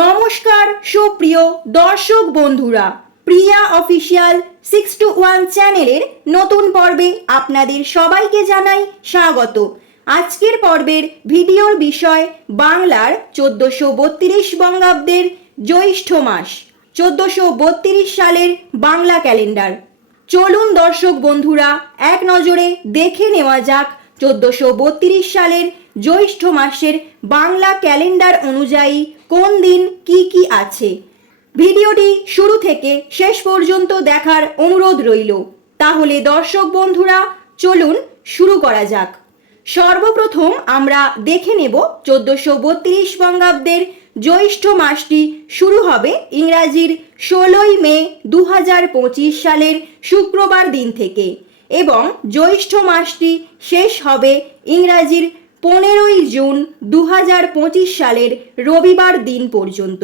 নমস্কার, সুপ্রিয় দর্শক বন্ধুরা, Priya official six two one চ্যানেলের নতুন পর্বে আপনাদের সবাইকে জানাই স্বাগত। আজকের পর্বের ভিডিওর বিষয় বাংলার চোদ্দশো বত্রিশ বঙ্গাব্দের জ্যৈষ্ঠ মাস, চোদ্দশো বত্রিশ সালের বাংলা ক্যালেন্ডার। চলুন দর্শক বন্ধুরা, এক নজরে দেখে নেওয়া যাক চোদ্দশো বত্রিশ সালের জ্যৈষ্ঠ মাসের বাংলা ক্যালেন্ডার অনুযায়ী কোন দিন কি কি আছে? ভিডিওটি শুরু থেকে শেষ পর্যন্ত দেখার অনুরোধ রইল। তাহলে দর্শক বন্ধুরা, চলুন শুরু করা যাক। সর্বপ্রথম আমরা দেখে নেব চোদ্দশো বত্রিশ বঙ্গাব্দের জ্যৈষ্ঠ মাসটি শুরু হবে ইংরাজির ষোলোই মে দু হাজার পঁচিশ সালের শুক্রবার দিন থেকে এবং জ্যৈষ্ঠ মাসটি শেষ হবে ইংরাজির পনেরোই জুন দু হাজার পঁচিশ সালের রবিবার দিন পর্যন্ত।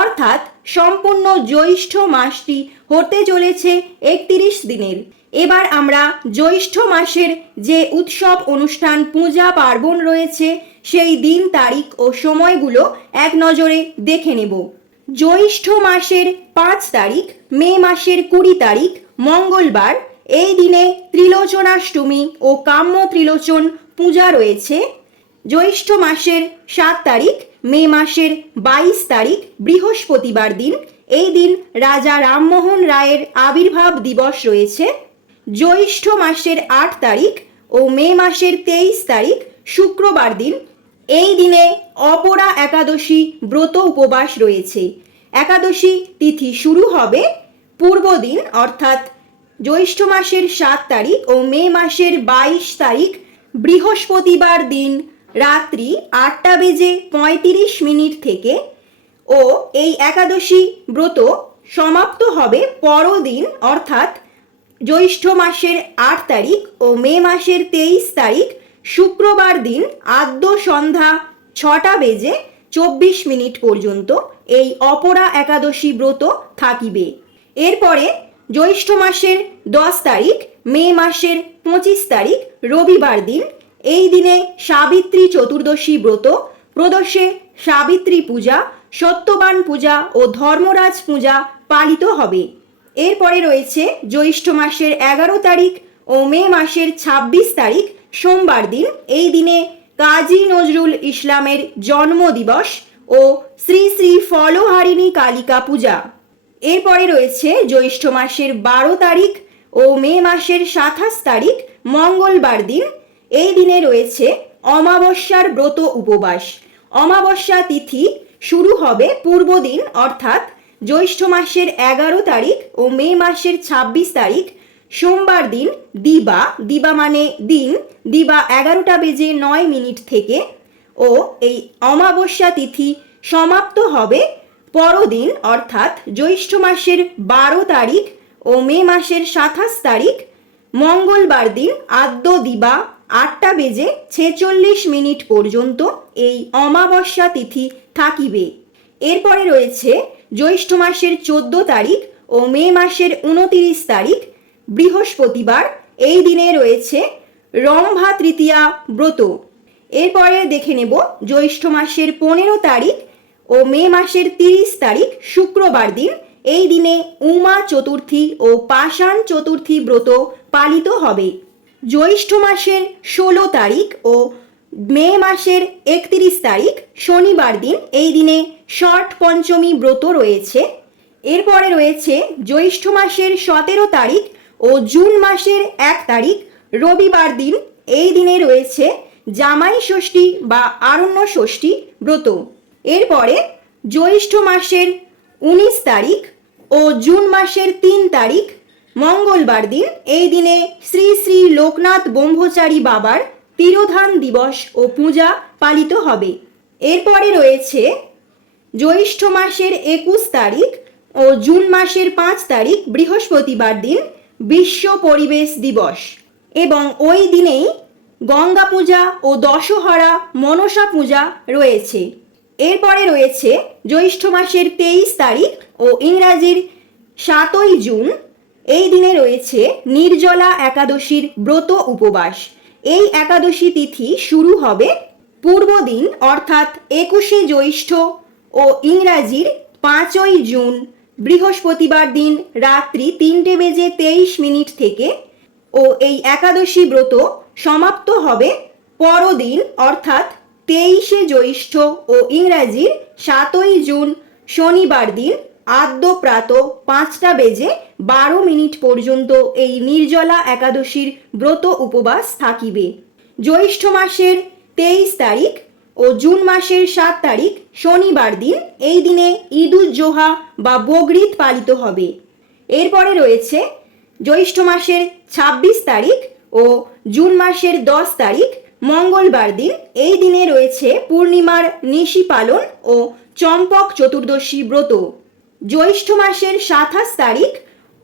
অর্থাৎ সম্পূর্ণ জ্যৈষ্ঠ মাসটি হতে চলেছে একত্রিশ দিনের। এবার আমরা জ্যৈষ্ঠ মাসের যে উৎসব অনুষ্ঠান পূজা পার্বণ রয়েছে, সেই দিন তারিখ ও সময়গুলো এক নজরে দেখে নেব। জ্যৈষ্ঠ মাসের পাঁচ তারিখ, মে মাসের কুড়ি তারিখ, মঙ্গলবার, এই দিনে ত্রিলোচনাষ্টমী ও কাম্য ত্রিলোচন পূজা রয়েছে। জ্যৈষ্ঠ মাসের সাত তারিখ, মে মাসের বাইশ তারিখ, বৃহস্পতিবার দিন। এই দিন রাজা রামমোহন রায়ের আবির্ভাব দিবস রয়েছে। জ্যৈষ্ঠ মাসের আট তারিখ ও মে মাসের তেইশ তারিখ শুক্রবার দিন। এই দিনে অপরা একাদশী ব্রত উপবাস রয়েছে। একাদশী তিথি শুরু হবে পূর্বদিন অর্থাৎ জ্যৈষ্ঠ মাসের সাত তারিখ ও মে মাসের বাইশ তারিখ বৃহস্পতিবার দিন রাত্রি আটটা বেজে পঁয়ত্রিশ মিনিট থেকে ও এই একাদশী ব্রত সমাপ্ত হবে পরদিন, অর্থাৎ জ্যৈষ্ঠ মাসের আট তারিখ ও মে মাসের তেইশ তারিখ, শুক্রবার দিন আদ্য সন্ধ্যা ছটা বেজে চব্বিশ মিনিট পর্যন্ত এই অপরা একাদশী ব্রত থাকিবে। এরপরে জ্যৈষ্ঠ মাসের দশ তারিখ, মে মাসের পঁচিশ তারিখ, রবিবার দিন। এই দিনে সাবিত্রী চতুর্দশী ব্রত, প্রদোষে সাবিত্রী পূজা, সত্যবান পূজা ও ধর্মরাজ পূজা পালিত হবে। এরপরে রয়েছে জ্যৈষ্ঠ মাসের এগারো তারিখ ও মে মাসের ২৬ তারিখ, সোমবার দিন। এই দিনে কাজী নজরুল ইসলামের জন্মদিবস ও শ্রী শ্রী ফলহারিণী কালিকা পূজা। এরপরে রয়েছে জ্যৈষ্ঠ মাসের বারো তারিখ ও মে মাসের সাতাশ তারিখ, মঙ্গলবার দিন, এই দিনে রয়েছে অমাবস্যার ব্রত উপবাস। অমাবস্যা তিথি শুরু হবে পূর্ব দিন, অর্থাৎ জ্যৈষ্ঠ মাসের এগারো তারিখ ও মে মাসের ২৬ তারিখ, সোমবার দিন দিবা দিবা মানে দিন, দিবা এগারোটা বেজে নয় মিনিট থেকে ও এই অমাবস্যা তিথি সমাপ্ত হবে পরদিন, অর্থাৎ জ্যৈষ্ঠ মাসের বারো তারিখ ও মে মাসের সাতাশ তারিখ, মঙ্গলবার দিন আদ্য দিবা আটটা বেজে ছেচল্লিশ মিনিট পর্যন্ত এই অমাবস্যা তিথি থাকিবে। এরপরে রয়েছে জ্যৈষ্ঠ মাসের চোদ্দ তারিখ ও মে মাসের উনতিরিশ তারিখ, বৃহস্পতিবার, এই দিনে রয়েছে রম্ভা তৃতীয়া ব্রত। এরপরে দেখে নেব জ্যৈষ্ঠ মাসের পনেরো তারিখ ও মে মাসের তিরিশ তারিখ, শুক্রবার দিন এই দিনে উমা চতুর্থী ও পাষাণ চতুর্থী ব্রত পালিত হবে। জ্যৈষ্ঠ মাসের ষোলো তারিখ ও মে মাসের একত্রিশ তারিখ শনিবার দিন এই দিনে ষট পঞ্চমী ব্রত রয়েছে। এরপরে রয়েছে জ্যৈষ্ঠ মাসের সতেরো তারিখ ও জুন মাসের এক তারিখ রবিবার দিন। এই দিনে রয়েছে জামাই ষষ্ঠী বা আরণ্য ষষ্ঠী ব্রত। এরপরে জ্যৈষ্ঠ মাসের উনিশ তারিখ ও জুন মাসের তিন তারিখ, মঙ্গলবার দিন এই দিনে শ্রী শ্রী লোকনাথ ব্রহ্মচারী বাবার তিরোধান দিবস ও পূজা পালিত হবে। এরপরে রয়েছে জ্যৈষ্ঠ মাসের একুশ তারিখ ও জুন মাসের পাঁচ তারিখ বৃহস্পতিবার দিন বিশ্ব পরিবেশ দিবস। এবং ওই দিনেই গঙ্গা পূজা ও দশহরা মনসা পূজা রয়েছে। এরপরে রয়েছে জ্যৈষ্ঠ মাসের তেইশ তারিখ ও ইংরাজির সাতই জুন। এই দিনে রয়েছে নির্জলা একাদশীর ব্রত উপবাস। এই একাদশী তিথি শুরু হবে পূর্ব দিন অর্থাৎ একুশে জ্যৈষ্ঠ ও ইংরাজির পাঁচই জুন। বৃহস্পতিবার দিন রাত্রি তিনটে বেজে তেইশ মিনিট থেকে ও এই একাদশী ব্রত সমাপ্ত হবে পরদিন, অর্থাৎ তেইশে জ্যৈষ্ঠ ও ইংরাজির সাতই জুন শনিবার দিন আদ্য প্রাত পাঁচটা বেজে বারো মিনিট পর্যন্ত এই নির্জলা একাদশীর ব্রত উপবাস থাকিবে। জ্যৈষ্ঠ মাসের তেইশ তারিখ ও জুন মাসের সাত তারিখ শনিবার দিন এই দিনে ঈদুজ্জোহা বা বগরিদ পালিত হবে। এরপরে রয়েছে জ্যৈষ্ঠ মাসের ছাব্বিশ তারিখ ও জুন মাসের দশ তারিখ মঙ্গলবার দিন এই দিনে রয়েছে পূর্ণিমার নিশি পালন ও চম্পক চতুর্দশী ব্রত। জ্যৈষ্ঠ মাসের সাতাশ তারিখ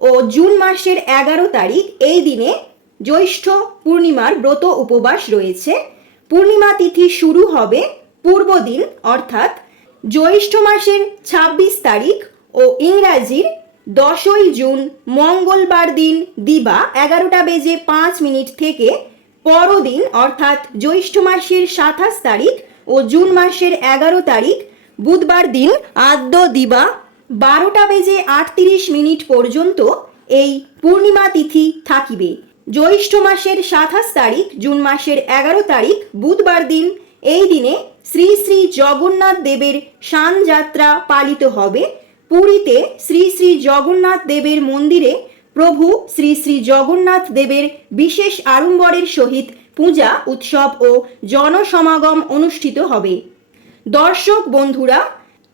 ও জুন মাসের এগারো তারিখ এই দিনে জ্যৈষ্ঠ পূর্ণিমার ব্রত উপবাস রয়েছে। পূর্ণিমা তিথি শুরু হবে পূর্ব দিন, অর্থাৎ জ্যৈষ্ঠ মাসের ছাব্বিশ তারিখ ও ইংরাজির দশই জুন মঙ্গলবার দিন দিবা এগারোটা বেজে পাঁচ মিনিট থেকে পরদিন, অর্থাৎ জ্যৈষ্ঠ মাসের সাতাশ তারিখ ও জুন মাসের এগারো তারিখ, বুধবার দিন আদ্য দিবা বারোটা বেজে আটত্রিশ মিনিট পর্যন্ত এই পূর্ণিমা তিথি থাকিবে। জ্যৈষ্ঠ মাসের সাতাশ তারিখ, জুন মাসের এগারো তারিখ, বুধবার দিন এই দিনে শ্রী শ্রী জগন্নাথ দেবের শান যাত্রা পালিত হবে। পুরীতে শ্রী শ্রী জগন্নাথ দেবের মন্দিরে প্রভু শ্রী শ্রী জগন্নাথ দেবের বিশেষ আড়ম্বরের সহিত পূজা, উৎসব ও জনসমাগম অনুষ্ঠিত হবে। দর্শক বন্ধুরা,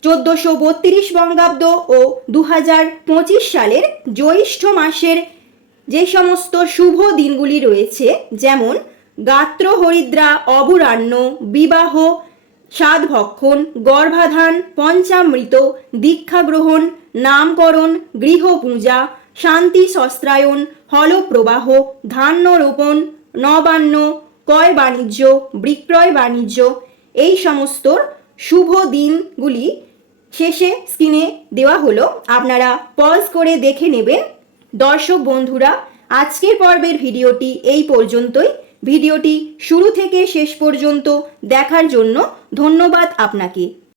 চোদ্দোশো বত্রিশ বঙ্গাব্দ ও দু পঁচিশ সালের জ্যৈষ্ঠ মাসের যে সমস্ত শুভ দিনগুলি রয়েছে, যেমন গাত্র হরিদ্রা অবরাণ্য বিবাহ, সাধভক্ষণ, গর্ভাধান, পঞ্চামৃত দীক্ষা গ্রহণ নামকরণ, গৃহপূজা শান্তি শস্ত্রায়ন হলপ্রবাহ, ধান্য রোপণ, নবান্ন, ক্রয় বাণিজ্য, বিক্রয় বাণিজ্য, এই সমস্ত শুভ দিনগুলি শেষে স্ক্রিনে দেওয়া হলো। আপনারা পজ করে দেখে নেবেন। দর্শক বন্ধুরা, আজকের পর্বের ভিডিওটি এই পর্যন্তই। ভিডিওটি শুরু থেকে শেষ পর্যন্ত দেখার জন্য ধন্যবাদ আপনাকে।